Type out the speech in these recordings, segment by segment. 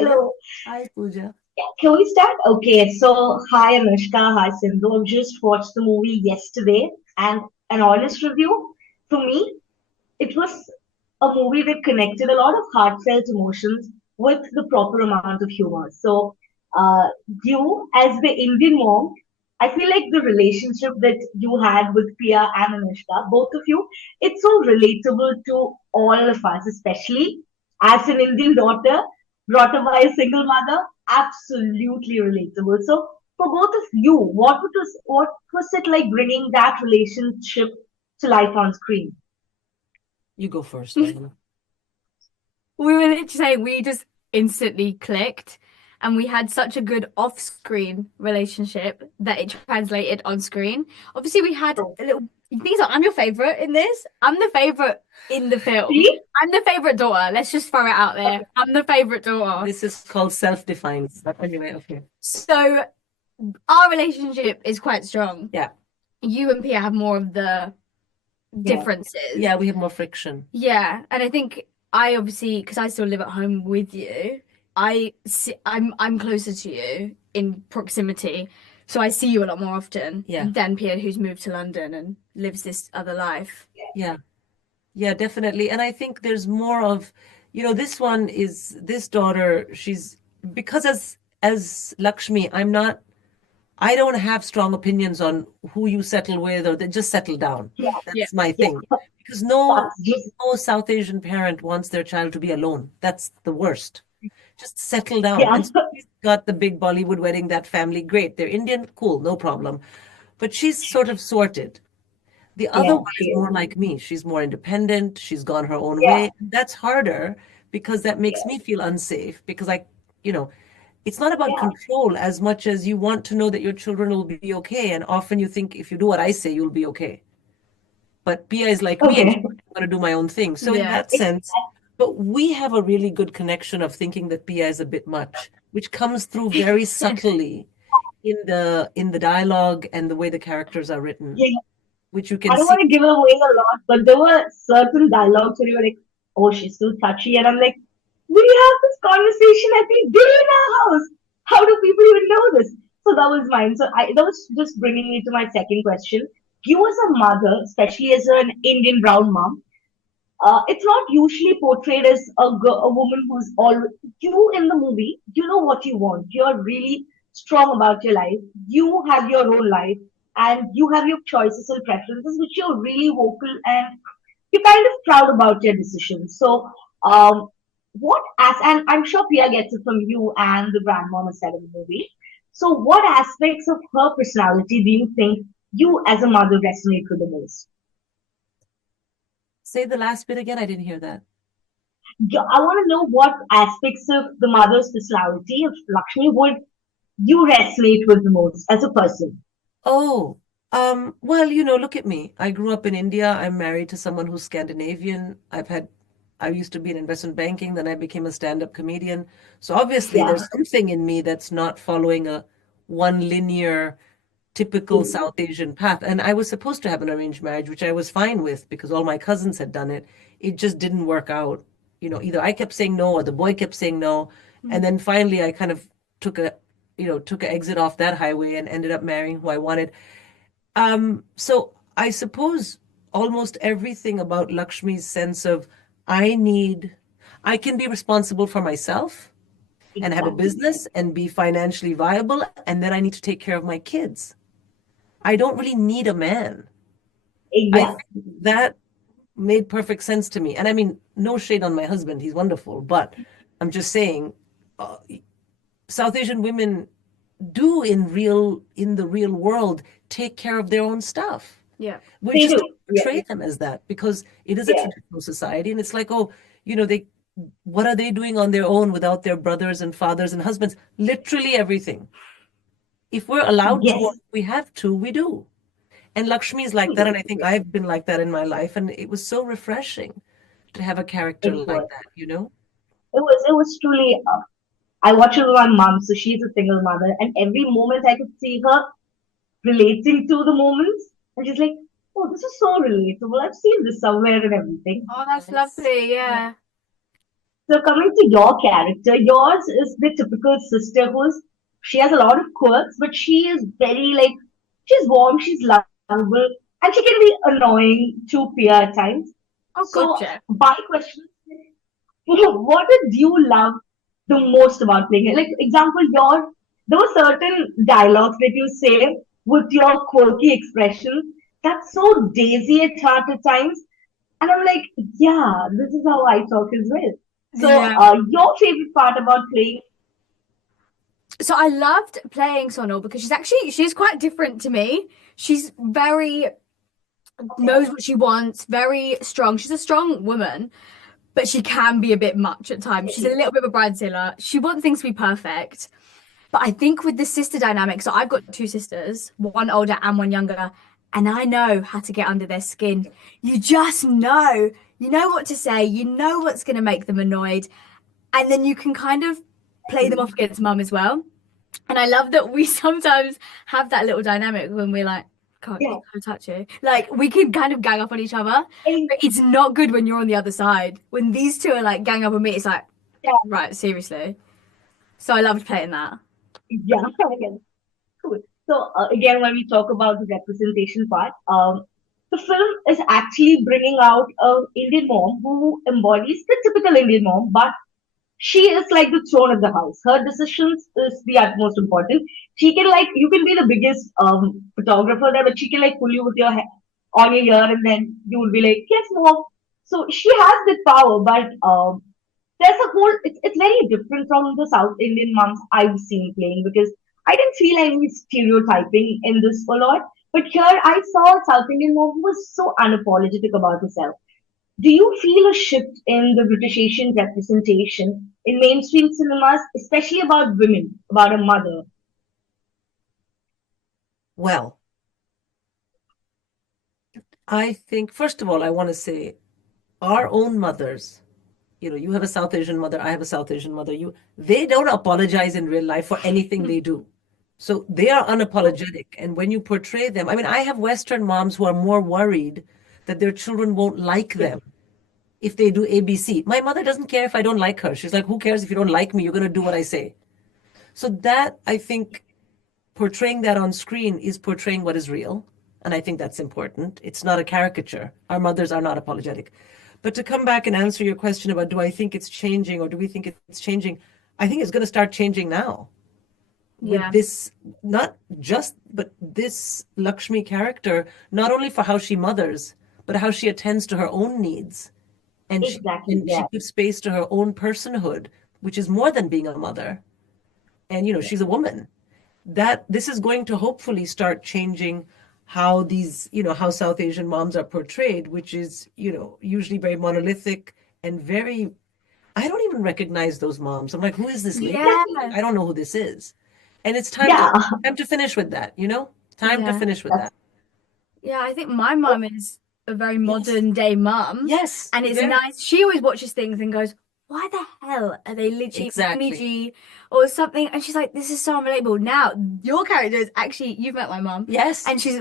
Pooja. Hello. Hi, Pooja. Yeah, can we start? Okay, so hi Anoushka, hi Sindhu. I've just watched the movie yesterday, and an honest review for me, it was a movie that connected a lot of heartfelt emotions with the proper amount of humor. So, uh, you as the Indian mom, I feel like the relationship that you had with Pia and Anushka, both of you, it's so relatable to all of us, especially as an Indian daughter brought up by a single mother. Absolutely relatable. So, for both of you, what was it like bringing that relationship to life on screen? You go first, darling. We were literally saying we just instantly clicked and we had such a good off-screen relationship that it translated on screen. Obviously, we had a little things like I'm your favorite in this. I'm the favorite in the film. See? I'm the favorite daughter. Let's just throw it out there. I'm the favorite daughter. This is called self-defined. But anyway, okay. So our relationship is quite strong. Yeah. You and Pia have more of the Yeah. differences. Yeah, we have more friction. Yeah, and I think I obviously because I still live at home with you, I'm closer to you in proximity, so I see you a lot more often Yeah. than Pierre, who's moved to London and lives this other life. Yeah. Yeah, definitely. And I think there's more of, this daughter, she's because as Lakshmi, I don't have strong opinions on who you settle with or they just settle down. Yeah, Yeah. That's my yeah. thing. Because no That's just no South Asian parent wants their child to be alone. That's the worst. Just settle down. yeah, And so she's got the big Bollywood wedding, that family, great. They're Indian, cool, no problem. But she's sort of sorted. The other yeah. one She is is. more like me. She's more independent. She's gone her own Yeah, way. That's harder because that makes yeah, me feel unsafe because you know, it's not about yeah. control as much as you want to know that your children will be okay. And often you think if you do what I say, you'll be okay. But Pia is like me and she's Okay. going to do my own thing. So in Yeah. that sense, but we have a really good connection of thinking that Pia is a bit much, which comes through very subtly in the dialogue and the way the characters are written, Yeah. which you I can don't see. want to give away a lot, but there were certain dialogues where you were like, "Oh, she's too touchy," and I'm like, "We have this conversation every day in our house. How do people even know this?" So that was mine. So that was just bringing me to my second question. You as a mother, especially as an Indian brown mom, it's not usually portrayed as a woman who's all you in the movie. You know what you want. You're really strong about your life. You have your own life, and you have your choices and preferences, which you're really vocal and you're kind of proud about your decisions. So, what as and I'm sure Pia gets it from you and the grandmama said in the movie. So, what aspects of her personality do you think you as a mother resonate with the most? Say the last bit again. I didn't hear that. Yeah, I want to know what aspects of the mother's personality of Lakshmi would you resonate with the most as a person? Oh, well, look at me. I grew up in India. I'm married to someone who's Scandinavian. I used to be in investment banking, then I became a stand-up comedian. So obviously Yeah. there's something in me that's not following a one linear, typical South Asian path. And I was supposed to have an arranged marriage, which I was fine with because all my cousins had done it. It just didn't work out. Either I kept saying no or the boy kept saying no. And then finally I kind of took a, took an exit off that highway and ended up marrying who I wanted. So I suppose almost everything about Lakshmi's sense of I need, I can be responsible for myself and have a Exactly. business and be financially viable, and then I need to take care of my kids. I don't really need a man. I think Exactly. that made perfect sense to me. And I mean, no shade on my husband, he's wonderful, but I'm just saying, uh, South Asian women do in the real world take care of their own stuff. Yeah. We They just do. don't Yeah. portray them as that because it is a Yeah. traditional society and it's like, oh, they what are they doing on their own without their brothers and fathers and husbands? Literally everything. If we're allowed to or Yes. if we have to, we do. And Lakshmi is like that, and I think I've been like that in my life, and it was so refreshing to have a character It like was. that. It was truly. I watch it with my mom, so she's a single mother, and every moment I could see her relating to the moments, and she's like, "Oh, this is so relatable. I've seen this somewhere and everything." Oh, that's Yes. lovely. Yeah. Yeah. So coming to your character, yours is the typical sister she has a lot of quirks, but she is very like she's warm, she's lovable, and she can be annoying to Pia at times. Oh, So gotcha. my question is, what did you love the most about playing it? Like example, there were certain dialogues that you say with your quirky expressions that's so daisy at heart at times, and I'm like, yeah, this is how I talk as well. So, Yeah. your favorite part about playing? So I loved playing Sonal because she's quite different to me. She's very Okay. knows what she wants, very strong. She's a strong woman, but she can be a bit much at times. She's a little bit of a bridezilla. She wants things to be perfect. But I think with the sister dynamic, so I've got two sisters, one older and one younger, and I know how to get under their skin. You just know. You know what to say. You know what's going to make them annoyed. And then you can kind of play them off against mum as well. And I love that we sometimes have that little dynamic when we're like, can't, Yeah. can't touch you. Like we can kind of gang up on each other. And, But it's not good when you're on the other side. When these two are like gang up on me, it's like, yeah, right, seriously. So I loved playing that. yeah, again, cool. So, again, when we talk about the representation part, the film is actually bringing out a Indian mom who embodies the typical Indian mom, but she is like the throne of the house. Her decisions is the utmost important. She can like you can be the biggest photographer there, but she can like pull you with your on your ear, and then you will be like, yes, mom. So she has the power, but there's a whole. It's very different from the South Indian moms I've seen playing because I didn't feel any stereotyping in this a lot. But here I saw a South Indian mom who was so unapologetic about herself. Do you feel a shift in the British Asian representation in mainstream cinemas, especially about women, about a mother? Well, I think, first of all, I want to say our own mothers, you have a South Asian mother, I have a South Asian mother, they don't apologize in real life for anything they do. So they are unapologetic. And when you portray them, I mean, I have Western moms who are more worried that their children won't like Yeah, them if they do ABC. My mother doesn't care if I don't like her. She's like, who cares if you don't like me? You're going to do what I say. So that, I think, portraying that on screen is portraying what is real. And I think that's important. It's not a caricature. Our mothers are not apologetic. But to come back and answer your question about do I think it's changing or do we think it's changing? I think it's going to start changing now with Yeah. this, not just, but this Lakshmi character, not only for how she mothers, but how she attends to her own needs. And she, exactly. and she Yeah, gives space to her own personhood, which is more than being a mother. And, yeah, she's a woman. That this is going to hopefully start changing how how South Asian moms are portrayed, which is, usually very monolithic and very, I don't even recognize those moms. I'm like, who is this lady? Yeah. exactly. I don't know who this is. And it's Yeah, time to finish with that, Time to Yeah. finish with that's that. Yeah, I think my mum is a very Yes. modern day mum, Yes. and it's Very. nice. She always watches things and goes, "Why the hell are they literally Jimmy Exactly. G or something?" And she's like, "This is so relatable." Now, your character is actually you've met my mum, Yes. and she's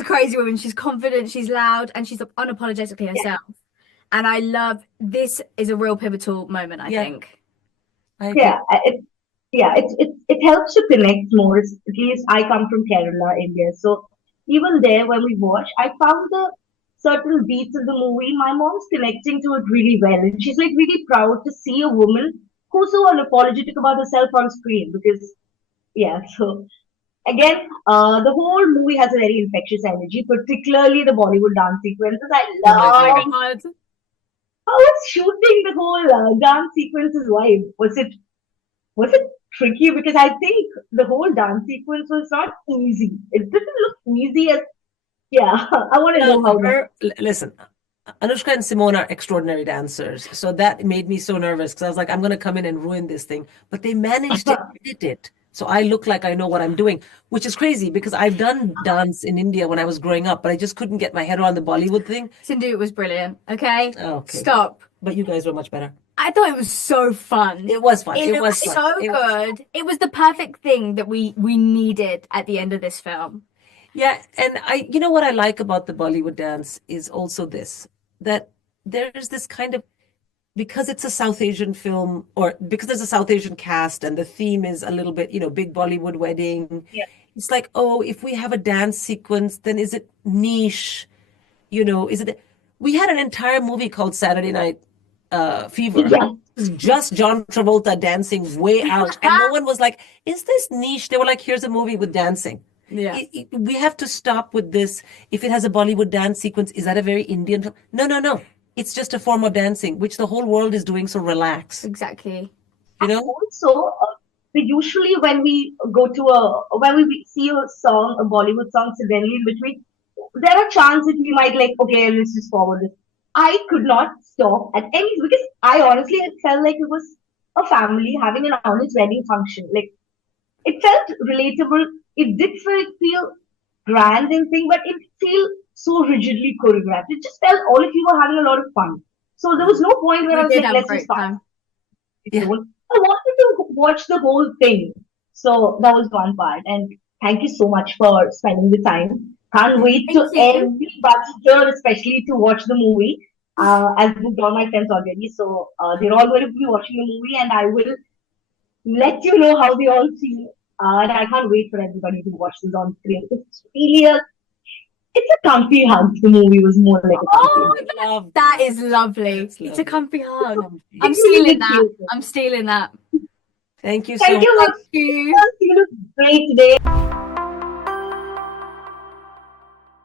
a crazy woman. She's confident, she's loud, and she's unapologetically yeah, herself. And I love this is a real pivotal moment, I Yeah, think. I yeah. agree. It helps to connect more. At least I come from Kerala, India, so even there when we watch, I found the certain beats of the movie. My mom's connecting to it really well, and she's like really proud to see a woman who's so unapologetic about herself on screen. Because yeah, so again, the whole movie has a very infectious energy, particularly the Bollywood dance sequences. I Oh my love God. how it's shooting the whole dance sequences vibe. Was it tricky? Because I think the whole dance sequence was not easy. It didn't look easy as yeah. I want to Well, know how that. listen, Anushka and Simone are extraordinary dancers. So that made me so nervous because I was like, I'm going to come in and ruin this thing. But they managed to edit it. So I look like I know what I'm doing, which is crazy because I've done dance in India when I was growing up, but I just couldn't get my head around the Bollywood thing. Sindhu was brilliant. Okay, Okay. stop. But you guys were much better. I thought it was so fun. It was fun. It It was looked fun. so It was fun. good. It was the perfect thing that we needed at the end of this film. Yeah, and you know what I like about the Bollywood dance is also this, that there's this kind of because it's a South Asian film, or because there's a South Asian cast and the theme is a little bit, big Bollywood wedding, Yeah. it's like, oh, if we have a dance sequence, then is it niche? Is it? We had an entire movie called Saturday Night Fever. Yeah. It's just John Travolta dancing way out, and no one was like, "Is this niche?" They were like, "Here's a movie with dancing." Yeah. We have to stop with this. If it has a Bollywood dance sequence, is that a very Indian film? No, no, no. It's just a form of dancing, which the whole world is doing. So relax. Exactly. You And know? also, usually when we when we see a song, a Bollywood song, suddenly in between, there are chances we might like, okay, let's just forward this. I could not stop at any because I honestly felt like it was a family having an honest wedding function. Like it felt relatable. It did feel grand and thing, but it felt so rigidly choreographed. It just felt all of you were having a lot of fun. So there was no point where We I was did like, have a let's just great start time. Yeah. I wanted to watch the whole thing. So that was one part. And thank you so much for spending the time. Can't wait Thank to you. everybody here, especially to watch the movie. I've booked all my friends already, so they're all going to be watching the movie, and I will let you know how they all feel. And I can't wait for everybody to watch this on screen. It's a comfy hug. The movie was more like a comfy Oh, hug. Love. that is lovely. That's It's a lovely. comfy hug. Comfy. I'm It really stealing did that. feel good. I'm stealing that. Thank you so Thank much. you, Thank Lux. you. You look great today.